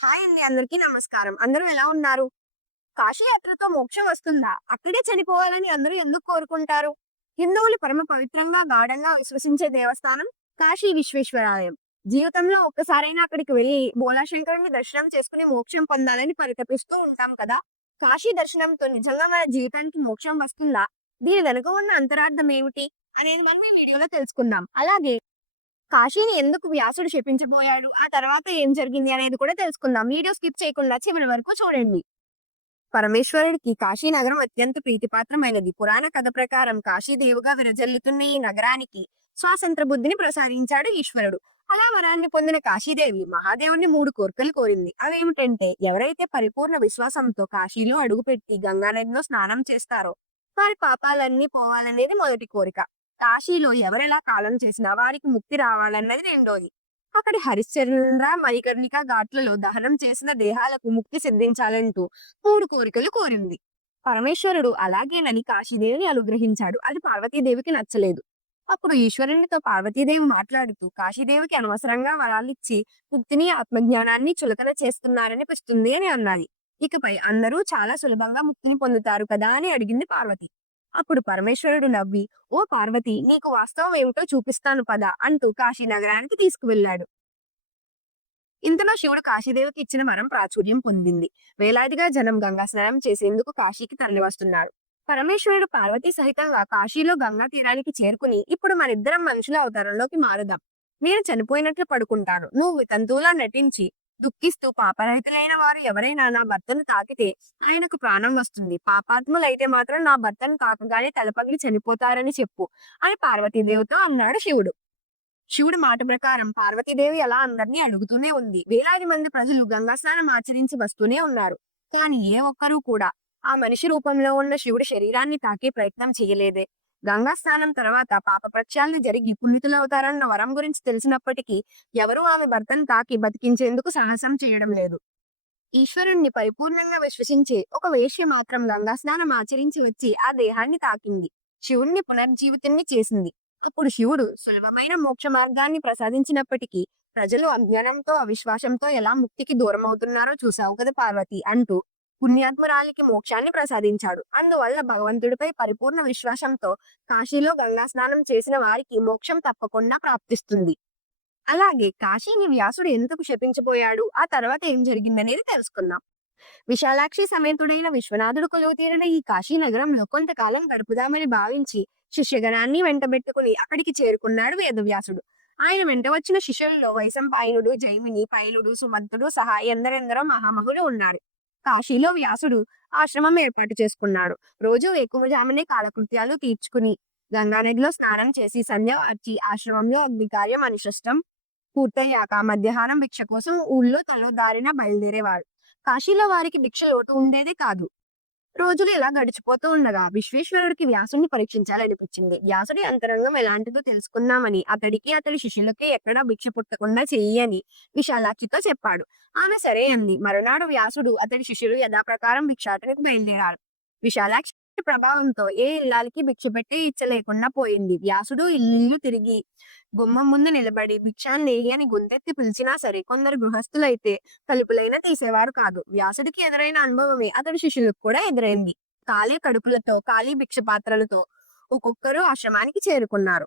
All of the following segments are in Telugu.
హాయ్ అండి. అందరికీ నమస్కారం. అందరూ ఎలా ఉన్నారు? కాశీ యాత్రతో మోక్షం వస్తుందా? అక్కడే చనిపోవాలని అందరూ ఎందుకు కోరుకుంటారు? హిందువులు పరమ పవిత్రంగా, గాఢంగా విశ్వసించే దేవస్థానం కాశీ విశ్వేశ్వరాలయం. జీవితంలో ఒక్కసారైనా అక్కడికి వెళ్లి భోళాశంకరుని దర్శనం చేసుకుని మోక్షం పొందాలని పరితపిస్తూ ఉంటాం కదా! కాశీ దర్శనంతో నిజంగా మన జీవితానికి మోక్షం వస్తుందా? దీని వెనుక ఉన్న అంతరార్థం ఏమిటి? అనేది మనం ఈ వీడియోలో తెలుసుకుందాం. అలాగే కాశీని ఎందుకు వ్యాసుడు శపించబోయాడు? ఆ తర్వాత ఏం జరిగింది అనేది కూడా తెలుసుకుందాం. వీడియో స్కిప్ చేయకుండా చివరి వరకు చూడండి. పరమేశ్వరుడికి కాశీ నగరం అత్యంత ప్రీతిపాత్రమైనది. పురాణ కథ ప్రకారం కాశీదేవుగా విరజల్లుతున్న ఈ నగరానికి స్వాతంత్ర బుద్ధిని ప్రసాదించాడు ఈశ్వరుడు. అలా వరాన్ని పొందిన కాశీదేవి మహాదేవుని 3 కోరికలు కోరింది. అవేమిటంటే, ఎవరైతే పరిపూర్ణ విశ్వాసంతో కాశీలో అడుగుపెట్టి గంగానదిలో స్నానం చేస్తారో వారి పాపాలన్నీ పోవాలనేది మొదటి కోరిక. కాశీలో ఎవరెలా కాలం చేసినా వారికి ముక్తి రావాలన్నది రెండోది. అక్కడి హరిశ్చంద్ర మణికర్ణిక ఘాట్లలో దహనం చేసిన దేహాలకు ముక్తి సిద్ధించాలంటూ 3 కోరికలు కోరింది. పరమేశ్వరుడు అలాగేనని కాశీదేవిని అనుగ్రహించాడు. అది పార్వతీదేవికి నచ్చలేదు. అప్పుడు ఈశ్వరునితో పార్వతీదేవి మాట్లాడుతూ కాశీదేవికి అనవసరంగా వరాలిచ్చి ముక్తిని, ఆత్మజ్ఞానాన్ని చులకన చేస్తున్నారనిపిస్తుంది అని అన్నది. ఇకపై అందరూ చాలా సులభంగా ముక్తిని పొందుతారు కదా అని అడిగింది పార్వతి. అప్పుడు పరమేశ్వరుడు నవ్వి, "ఓ పార్వతి, నీకు వాస్తవం ఏమిటో చూపిస్తాను పద" అంటూ కాశీ నగరానికి తీసుకువెళ్ళాడు. ఇంతలో శివుడు కాశీదేవికి ఇచ్చిన వరం ప్రాచుర్యం పొందింది. వేలాదిగా జనం గంగా స్నానం చేసేందుకు కాశీకి తరలివస్తున్నారు. పరమేశ్వరుడు పార్వతీ సహితంగా కాశీలో గంగా తీరానికి చేరుకుని, "ఇప్పుడు మనిద్దరం మనుషుల అవతారంలోకి మారుదాం. నేను చనిపోయినట్లు పడుకుంటాను. నువ్వు వితంతువులా నటించి దుఃఖిస్తూ పాపరహితులైన వారు ఎవరైనా నా భర్తను తాకితే ఆయనకు ప్రాణం వస్తుంది. పాపాత్ములైతే మాత్రం నా భర్తను తాకగానే తలపగిలి చనిపోతారని చెప్పు" అని పార్వతీదేవితో అన్నాడు శివుడు. శివుడి మాట ప్రకారం పార్వతీదేవి అలా అందరినీ అడుగుతూనే ఉంది. వేలాది మంది ప్రజలు గంగా స్నానం ఆచరించి వస్తూనే ఉన్నారు. కానీ ఏ ఒక్కరూ కూడా ఆ మనిషి రూపంలో ఉన్న శివుడి శరీరాన్ని తాకే ప్రయత్నం చేయలేదే. గంగా స్నానం తర్వాత పాప ప్రక్షాళన జరిగి పునీతులవుతారన్న వరం గురించి తెలిసినప్పటికీ ఎవరూ ఆమె భర్తను తాకి బతికించేందుకు సాహసం చేయడం లేదు. ఈశ్వరుణ్ణి పరిపూర్ణంగా విశ్వసించే ఒక వేశ్య మాత్రం గంగా స్నానం ఆచరించి వచ్చి ఆ దేహాన్ని తాకింది. శివుణ్ణి పునర్జీవితుణ్ణి చేసింది. అప్పుడు శివుడు సులభమైన మోక్ష మార్గాన్ని ప్రసాదించినప్పటికీ ప్రజలు అజ్ఞానంతో, అవిశ్వాసంతో ఎలా ముక్తికి దూరమవుతున్నారో చూసావు కదా పార్వతి అంటూ పుణ్యాత్మురాలికి మోక్షాన్ని ప్రసాదించాడు. అందువల్ల భగవంతుడిపై పరిపూర్ణ విశ్వాసంతో కాశీలో గంగా స్నానం చేసిన వారికి మోక్షం తప్పకుండా ప్రాప్తిస్తుంది. అలాగే కాశీని వ్యాసుడు ఎందుకు శపించబోయాడు, ఆ తర్వాత ఏం జరిగిందనేది తెలుసుకుందాం. విశాలాక్షి సమేతుడైన విశ్వనాథుడు కొలువుతీరిన ఈ కాశీ నగరంలో కొంతకాలం గడుపుదామని భావించి శిష్యగణాన్ని వెంటబెట్టుకుని అక్కడికి చేరుకున్నాడు వేదవ్యాసుడు. ఆయన వెంట వచ్చిన శిష్యులలో వైశంపాయనుడు, జైమిని, పైలుడు, సుమంతుడు సహా ఎందరెందరో మహామహులు ఉన్నారు. కాశీలో వ్యాసుడు ఆశ్రమం ఏర్పాటు చేసుకున్నాడు. రోజు వేకువజామునే కాలకృత్యాలు తీర్చుకుని గంగానదిలో స్నానం చేసి సంధ్య వచ్చి ఆశ్రమంలో అగ్ని కార్యం అనుష్ఠిష్టం పూర్తయ్యాక మధ్యాహ్నం భిక్ష కోసం ఊళ్ళో తలో దారిన బయలుదేరేవాడు. కాశీలో వారికి భిక్ష లోటు ఉండేదే కాదు. రోజులు ఇలా గడిచిపోతూ ఉండగా విశ్వేశ్వరుడికి వ్యాసుని పరీక్షించాలనిపించింది. వ్యాసుడి అంతరంగం ఎలాంటిదో తెలుసుకుందామని అతడికి, అతడి శిష్యులకి ఎక్కడా భిక్ష పుట్టకుండా చెయ్యి అని విశాలాక్షితో చెప్పాడు. ఆమె సరే అంది. మరునాడు వ్యాసుడు, అతడి శిష్యులు యథాప్రకారం భిక్షాటనకు బయలుదేరారు. విశాలాక్షి ప్రభావంతో ఏ ఇల్లాలికి భిక్ష పెట్టి ఇచ్చలేకుండా పోయింది. వ్యాసుడు ఇల్లు తిరిగి గుమ్మం ముందు నిలబడి భిక్షాన్నేయి అని గొంతెత్తి పిలిచినా సరే కొందరు గృహస్థులైతే తలుపులైనా తీసేవారు కాదు. వ్యాసుడికి ఎదురైన అనుభవమే అతడి శిష్యులకు కూడా ఎదురైంది. ఖాళీ కడుపులతో, ఖాళీ భిక్ష పాత్రలతో ఒక్కొక్కరు ఆశ్రమానికి చేరుకున్నారు.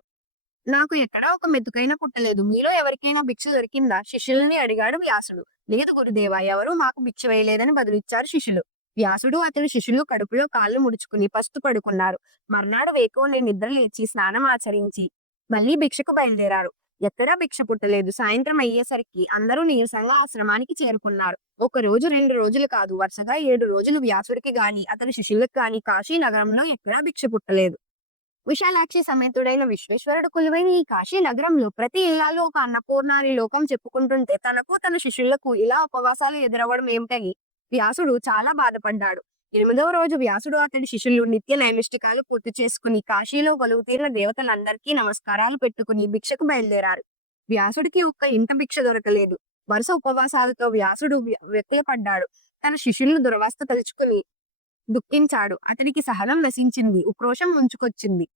"నాకు ఎక్కడా ఒక మెతుకైనా పుట్టలేదు. మీలో ఎవరికైనా భిక్ష దొరికిందా?" శిష్యులని అడిగాడు వ్యాసుడు. "లేదు గురుదేవా, ఎవరూ మాకు భిక్ష వేయలేదని" బదులిచ్చారు శిష్యులు. వ్యాసుడు, అతని శిష్యులు కడుపులో కాళ్ళు ముడుచుకుని పస్తు పడుకున్నారు. మర్నాడు వేకువనే నిద్ర లేచి స్నానం ఆచరించి మళ్ళీ భిక్షకు బయలుదేరారు. ఎక్కడా భిక్ష పుట్టలేదు. సాయంత్రం అయ్యేసరికి అందరూ నీరసంగా ఆశ్రమానికి చేరుకున్నారు. ఒక రోజు, 2 రోజులు కాదు, వరుసగా 7 రోజులు వ్యాసుడికి గాని, అతని శిష్యులకు గాని కాశీ నగరంలో ఎక్కడా భిక్ష పుట్టలేదు. విశాలాక్షి సమేతుడైన విశ్వేశ్వరుడు కొలువైన ఈ కాశీ నగరంలో ప్రతి ఇల్లాలో ఒక అన్నపూర్ణాని లోకం చెప్పుకుంటుంటే తనకు, తన శిష్యులకు ఇలా ఉపవాసాలు ఎదురవ్వడం ఏమిటని వ్యాసుడు చాలా బాధపడ్డాడు. 8వ రోజు వ్యాసుడు, అతడి శిష్యులు నిత్య నైమిష్టికాలు పూర్తి చేసుకుని కాశీలో కొలువుతీరిన దేవతలందరికీ నమస్కారాలు పెట్టుకుని భిక్షకు బయలుదేరారు. వ్యాసుడికి ఒక్క ఇంట భిక్ష దొరకలేదు. వరుస ఉపవాసాలతో వ్యాసుడు వ్యక్తపడ్డాడు. తన శిష్యులను దురవస్థ తలుచుకుని దుఃఖించాడు. అతడికి సహనం నశించింది. ఉక్రోషం ముంచుకొచ్చింది.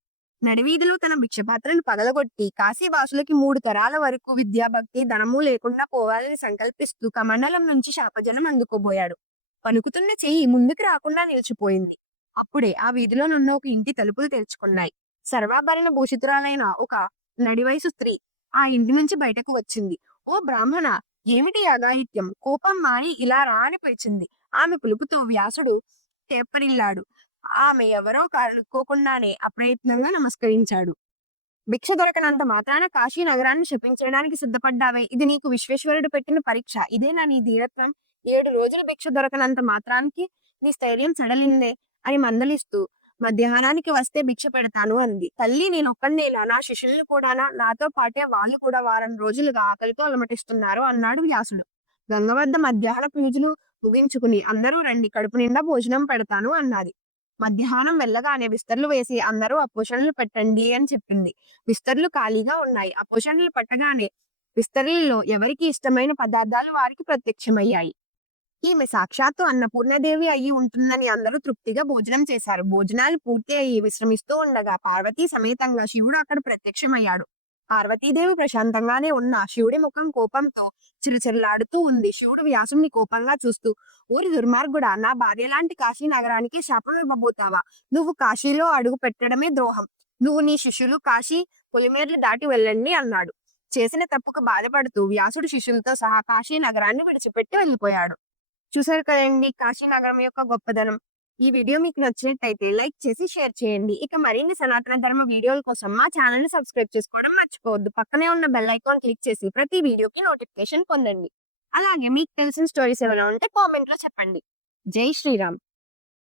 నడివీధిలో తన భిక్షపాత్రను పగలగొట్టి కాశీవాసులకి 3 తరాల వరకు విద్యా భక్తి ధనము లేకుండా పోవాలని సంకల్పిస్తూ కమండలం నుంచి శాపజనం అందుకోబోయాడు. పలుకుతున్న చెయ్యి ముందుకు రాకుండా నిలిచిపోయింది. అప్పుడే ఆ వీధిలోనున్న ఒక ఇంటి తలుపులు తెరుచుకున్నాయి. సర్వాభరణ భూషితురాలైన ఒక నడివయసు స్త్రీ ఆ ఇంటి నుంచి బయటకు వచ్చింది. ఓ బ్రాహ్మణ, ఏమిటి అఘాయిత్యం? కోపం మాని ఇలా రా అని పిలిచింది. ఆమె పిలుపుతో వ్యాసుడు తెప్పరిల్లాడు. ఆమె ఎవరో కనుక్కోకుండానే అప్రయత్నంగా నమస్కరించాడు. భిక్ష దొరకనంత మాత్రాన కాశీ నగరాన్ని శపించడానికి సిద్ధపడ్డావే, ఇది నీకు విశ్వేశ్వరుడు పెట్టిన పరీక్ష. ఇదేనా నీ ధీరత్వం? 7 రోజులు భిక్ష దొరకనంత మాత్రానికి నీ స్థైర్యం సడలిందే అని మందలిస్తూ, మధ్యాహ్నానికి వస్తే భిక్ష పెడతాను అంది. తల్లి, నేనొక్కడినేలా, నా శిష్యులు కూడానా? నాతో పాటే వాళ్ళు కూడా వారం రోజులుగా ఆకలితో అలమటిస్తున్నారు అన్నాడు వ్యాసుడు. గంగ వద్ద మధ్యాహ్న పూజలు ముగించుకుని అందరూ రండి, కడుపు నిండా భోజనం పెడతాను అన్నది. మధ్యాహ్నం వెళ్ళగానే విస్తర్లు వేసి అందరూ అపోషణలు పెట్టండి అని చెప్పింది. విస్తర్లు ఖాళీగా ఉన్నాయి. అపోషణలు పట్టగానే విస్తర్లలో ఎవరికి ఇష్టమైన పదార్థాలు వారికి ప్రత్యక్షమయ్యాయి. ఈమె సాక్షాత్తు అన్నపూర్ణదేవి అయి ఉంటుందని అందరూ తృప్తిగా భోజనం చేశారు. భోజనాలు పూర్తి అయ్యి విశ్రమిస్తూ ఉండగా పార్వతీ సమేతంగా శివుడు అక్కడ ప్రత్యక్షమయ్యాడు. పార్వతీదేవి ప్రశాంతంగానే ఉన్న శివుడి ముఖం కోపంతో చిరుచిరులాడుతూ ఉంది. శివుడు వ్యాసుని కోపంగా చూస్తూ, ఊరి దుర్మార్గుడా, నా భార్య లాంటి కాశీ నగరానికి శాపం ఇవ్వబోతావా? నువ్వు కాశీలో అడుగు పెట్టడమే ద్రోహం. నువ్వు నీ శిష్యులు కాశీ పొలిమేర్లు దాటి వెళ్ళండి అన్నాడు. చేసిన తప్పుకు బాధపడుతూ వ్యాసుడు శిష్యులతో సహా కాశీ నగరాన్ని విడిచిపెట్టి వెళ్ళిపోయాడు. చూసారు కదండి కాశీ నగరం యొక్క గొప్పదనం. ఈ వీడియో మీకు నచ్చినట్టయితే లైక్ చేసి షేర్ చేయండి. ఇక మరిన్ని సనాతన ధర్మ వీడియోల కోసం మా ఛానల్ ని సబ్స్క్రైబ్ చేసుకోవడం మర్చిపోవద్దు. పక్కనే ఉన్న బెల్ ఐకాన్ క్లిక్ చేసి ప్రతి వీడియోకి నోటిఫికేషన్ పొందండి. అలాగే మీకు తెలిసిన స్టోరీస్ ఏమైనా ఉంటే కామెంట్ లో చెప్పండి. జై శ్రీరామ్.